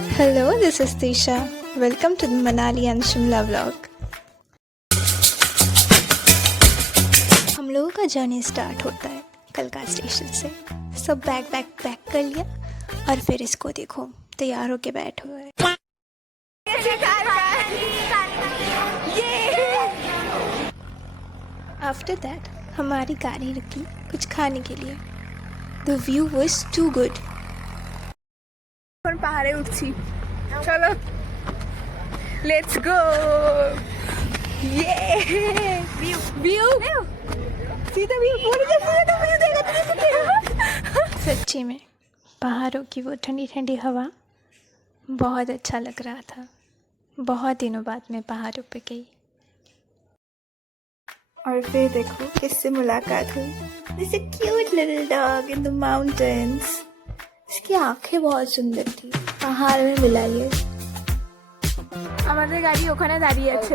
Hello, this is Tisha. Welcome to the Manali and Shimla vlog. हम लोगों का journey start होता है कलका स्टेशन से। सब बैग कर लिया और फिर इसको देखो तैयार होके बैठे हुए हैं। आफ्टर दैट हमारी गाड़ी रुकी कुछ खाने के लिए। The view was too good. পাহাড়ে উঠছি, চলো লেটস গো। व्यू सीधा व्यू पूरी जैसे व्यू देखा। सच्ची में पहाड़ों की वो ठंडी ठंडी हवा बहुत अच्छा लग रहा था। बहुत दिनों बाद मैं पहाड़ों पे गई। और फिर देखो किससे मुलाकात हुई। This a cute little dog in the mountains. इसकी आंखें बहुत सुंदर थी। पहाड़ में मिला ये। আমাদের গাড়ি ওখানে দাঁড়িয়ে আছে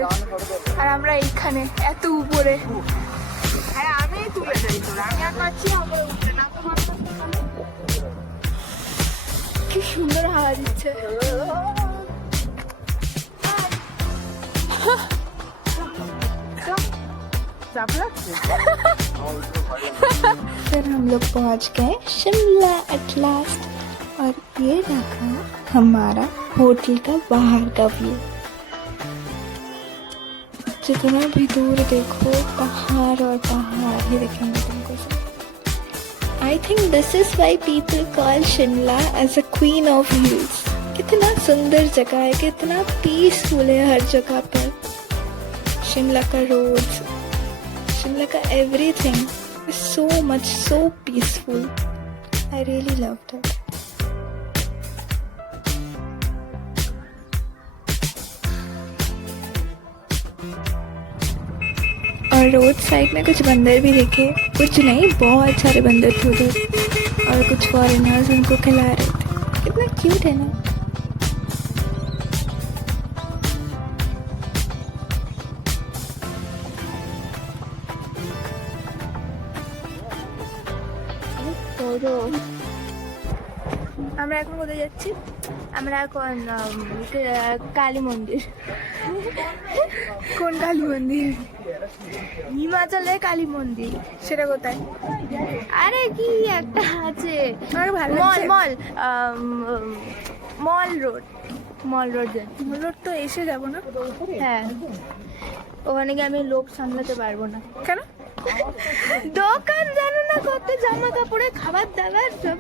আর আমরা এইখানে এত উপরে। আরে আমি তুলে দেই তোরা, আমি আর পাচ্ছি না উপরে উঠতে। না তো কি সুন্দর হাওয়া দিচ্ছে। फिर हम लोग पहुंच गए शिमला एट लास्ट। और ये रहा हमारा होटल का बाहर का व्यू। जितना भी दूर देखो पहाड़ और पहाड़ ही दिखेंगे तुमको। I think this is why people call Shimla as a queen of views. कितना सुंदर जगह है, कितना पीसफुल है हर जगह पर। शिमला का रोड्स, शिमला का everything is so much so peaceful. I really loved it. और रोड साइड में कुछ बंदर भी दिखे। कुछ नहीं, बहुत सारे बंदर थे उधर। और कुछ फॉरेनर्स उनको खिला रहे थे। कितना क्यूट है ना। আমরা এখন কোথায় যাচ্ছি? আমরা এখন কালী মন্দির। কোন কালী মন্দির? হিমাচলের কালী মন্দির। সেটা কোথায়? আরে কি একটা আছে, মল রোড। মল রোড যাচ্ছি। মল রোড তো এসে যাবো না? হ্যাঁ, ওখানে গিয়ে আমি লোক সামলাতে পারবো না। কেন? দোকান জানো না, কত জামা কাপড়ে খাবার দাবার সব।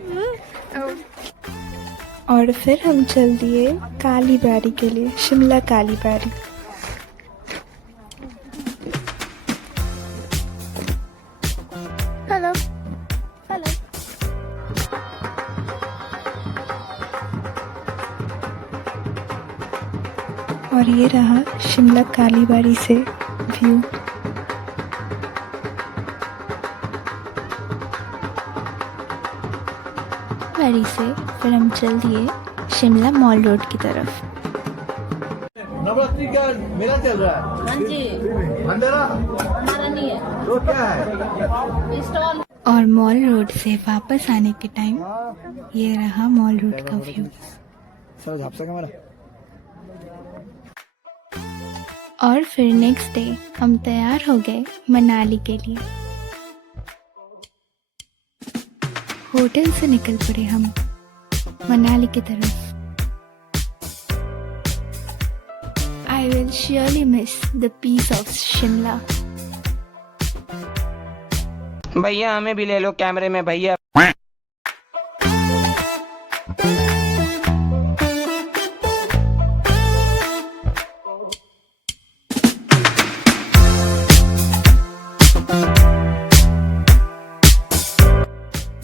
और फिर हम चल दिए काली बाड़ी के लिए, शिमला काली बाड़ी। Hello hello. और ये रहा शिमला काली बाड़ी से व्यू। बाड़ी से फिर हम चल दिए शिमला मॉल रोड की तरफ। नवरात्रि का मेला चल रहा है। हाँ जी, अंधेरा हमारा नहीं है तो क्या है? स्टॉल। और मॉल रोड से वापस आने के टाइम ये रहा मॉल रोड का व्यू। सर झापसा का और फिर नेक्स्ट डे हम तैयार हो गए मनाली के लिए। होटल से निकल पड़े हम मनाली की तरफ। I will surely miss the peace of Shimla. भैया हमें भी ले लो कैमरे में भैया।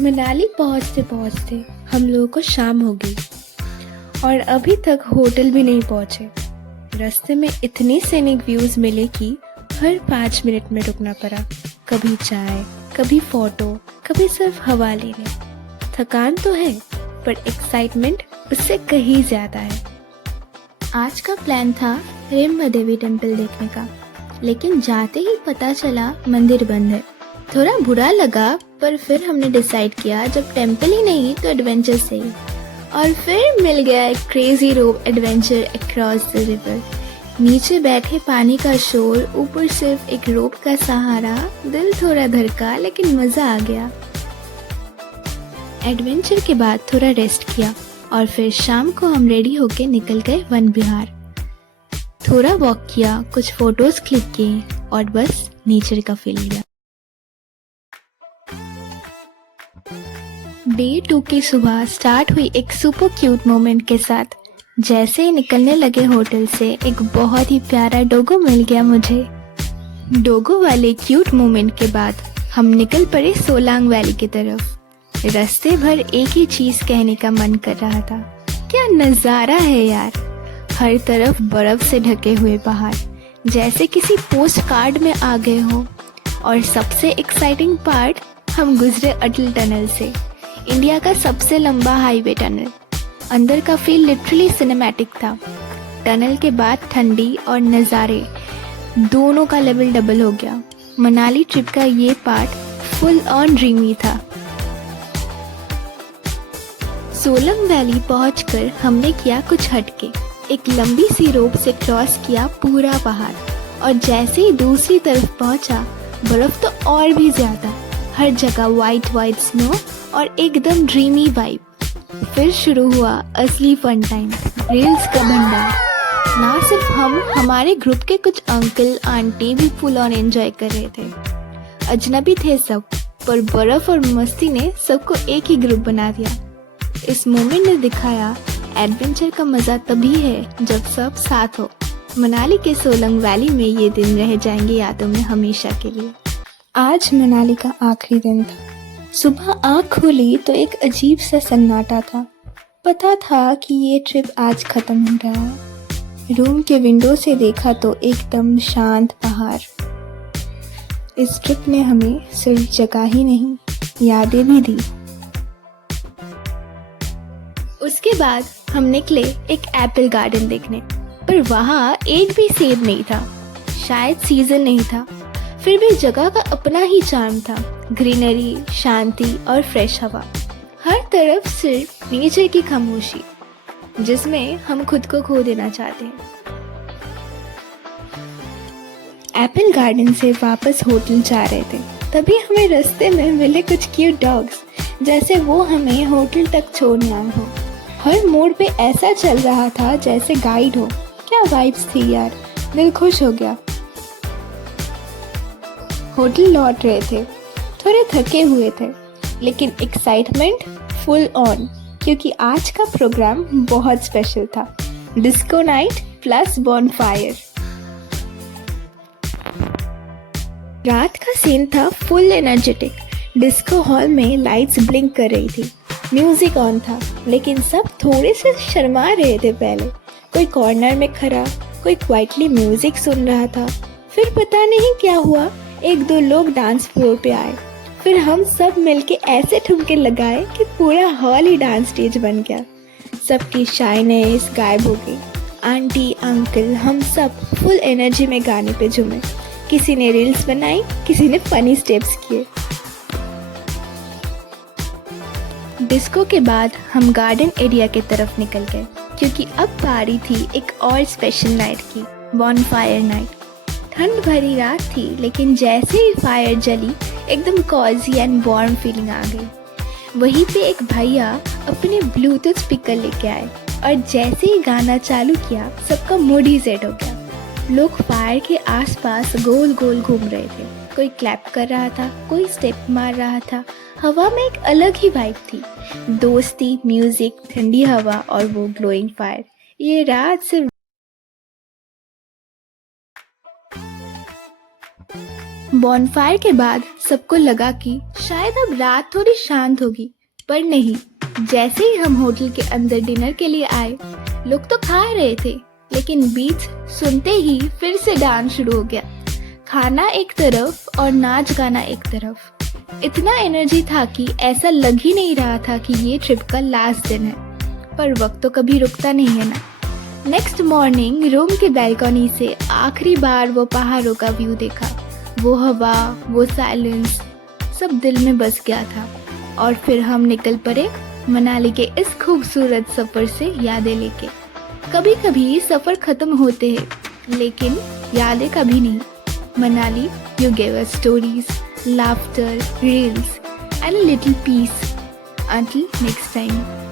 मनाली पहुंचते पहुंचते हम लोगों को शाम हो गई और अभी तक होटल भी नहीं पहुंचे। रास्ते में इतने सीनिक व्यूज मिले कि हर 5 मिनट में रुकना पड़ा। कभी चाय, कभी फोटो, कभी सिर्फ हवा लेने। थकान तो है पर एक्साइटमेंट उससे कहीं ज्यादा है। आज का प्लान था रेम्बा देवी टेम्पल देखने का, लेकिन जाते ही पता चला मंदिर बंद है। थोड़ा बुरा लगा पर फिर हमने डिसाइड किया जब टेम्पल ही नहीं तो एडवेंचर सही। और फिर मिल गया एक crazy rope adventure across the river. नीचे बैठे पानी का शोर, ऊपर सिर्फ एक रोप का सहारा। दिल थोड़ा धड़का लेकिन मजा आ गया। एडवेंचर के बाद थोड़ा रेस्ट किया और फिर शाम को हम रेडी होके निकल गए वन विहार। थोड़ा वॉक किया, कुछ फोटोज क्लिक किए और बस नेचर का फील लिया। डे 2 की सुबह स्टार्ट हुई एक सुपर क्यूट मोमेंट के साथ। जैसे ही निकलने लगे होटल से, एक बहुत ही प्यारा डोगो मिल गया मुझे। डोगो वाले क्यूट मोमेंट के बाद हम निकल पड़े सोलांग वैली की तरफ। रास्ते भर एक ही चीज कहने का मन कर रहा था, क्या नजारा है यार। हर तरफ बर्फ से ढके हुए पहाड़, जैसे किसी पोस्ट कार्ड में आ गए हो। और सबसे एक्साइटिंग पार्ट, हम गुजरे अटल टनल से, इंडिया का सबसे लंबा हाईवे टनल। अंदर का फील लिटरली सिनेमैटिक था। टनल के बाद ठंडी और नज़ारे दोनों का लेवल डबल हो गया। मनाली ट्रिप का ये पार्ट फुल ऑन ड्रीमी था। सोलंग वैली पहुंचकर हमने किया कुछ हटके। एक लंबी सी रोप से क्रॉस किया पूरा पहाड़, और जैसे ही दूसरी तरफ पहुंचा, बर्फ तो और भी ज्यादा। हर जगह वाइट स्नो और एकदम ड्रीमी वाइब। फिर शुरू हुआ असली फन टाइम, रील्स का भंडार। ना सिर्फ हम, हमारे ग्रुप के कुछ अंकल आंटी भी फुल ऑन एंजॉय कर रहे थे। अजनबी थे सब, पर बर्फ और मस्ती ने सबको एक ही ग्रुप बना दिया। इस मोमेंट ने दिखाया एडवेंचर का मजा तभी है जब सब साथ हो। मनाली के सोलंग वैली में ये दिन रह जाएंगे यादों में हमेशा के लिए। आज मनाली का आखिरी दिन था। सुबह आँख खुली तो एक अजीब सा सन्नाटा था। पता था कि ये ट्रिप आज खत्म हो रहा है। रूम के विंडो से देखा तो एकदम शांत पहाड़। इस ट्रिप ने हमें सिर्फ जगह ही नहीं, यादें भी दी। उसके बाद हम निकले एक एप्पल गार्डन देखने, पर वहाँ एक भी सेब नहीं था। शायद सीजन नहीं था, फिर भी जगह का अपना ही चार्म था। ग्रीनरी, शांति और फ्रेश हवा, हर तरफ सिर्फ नेचर की खामोशी, जिसमें हम खुद को खो देना चाहते हैं। एप्पल गार्डन से वापस होटल जा रहे थे, तभी हमें रास्ते में मिले कुछ क्यूट डॉग्स, जैसे वो हमें होटल तक छोड़ने आए हो। हर मोड़ पे ऐसा चल रहा था जैसे गाइड हो। क्या वाइब्स थी यार, दिल खुश हो गया। होटल लौट रहे थे, थोड़े थके हुए थे, लेकिन एक्साइटमेंट फुल ऑन, क्योंकि आज का प्रोग्राम बहुत स्पेशल था। Disco night plus bonfire. रात का सीन था फुल एनर्जेटिक। डिस्को हॉल में लाइट्स ब्लिंक कर रही थी, म्यूजिक ऑन था, लेकिन सब थोड़े से शर्मा रहे थे पहले। कोई कॉर्नर में खड़ा, कोई क्वाइटली म्यूजिक सुन रहा था। फिर पता नहीं क्या हुआ, एक दो लोग डांस फ्लोर पे आए। फिर हम सब मिलके ऐसे ठुमके लगाए कि पूरा हॉल ही डांस स्टेज बन गया। सबकी शाइनेस गायब हो गई। आंटी, अंकल, हम सब फुल एनर्जी में गाने पे झूमे। किसी ने रील्स बनाई, किसी ने फनी स्टेप्स किए। डिस्को के बाद हम गार्डन एरिया की तरफ निकल गए, क्योंकि अब बारी थी एक और स्पेशल नाइट की, बॉनफायर नाइट। ठंड भरी रात थी, लेकिन जैसे ही फायर जली, एकदम कॉजी एंड वार्म फीलिंग आ गई। वहीं पे एक भैया अपने ब्लूटूथ स्पीकर लेके आए, और जैसे ही गाना चालू किया, सबका मूड ही सेट हो गया। लोग फायर के आसपास गोल गोल घूम रहे थे। कोई क्लैप कर रहा था, कोई स्टेप मार रहा था। हवा में एक अलग ही वाइब थी। दोस्ती, म्यूजिक, ठंडी हवा और वो ग्लोइंग फायर। ये रात सिर्फ बॉनफायर के बाद सबको लगा कि शायद अब रात थोड़ी शांत होगी, पर नहीं। जैसे ही हम होटल के अंदर डिनर के लिए आए, लोग तो खा रहे थे, लेकिन बीच सुनते ही फिर से डांस शुरू हो गया। खाना एक तरफ और नाच गाना एक तरफ। इतना एनर्जी था कि ऐसा लग ही नहीं रहा था कि ये ट्रिप का लास्ट दिन है। पर वक्त तो कभी रुकता नहीं है ना। नेक्स्ट मॉर्निंग रूम के बैल्कनी से आखिरी बार वो पहाड़ों का व्यू देखा। वो हवा, वो साइलेंस, सब दिल में बस गया था। और फिर हम निकल पड़े मनाली के इस खूबसूरत सफर से यादें लेके। कभी कभी सफर खत्म होते हैं, लेकिन यादें कभी नहीं। Manali, you gave us stories, laughter, reels, and a little peace. Until next time.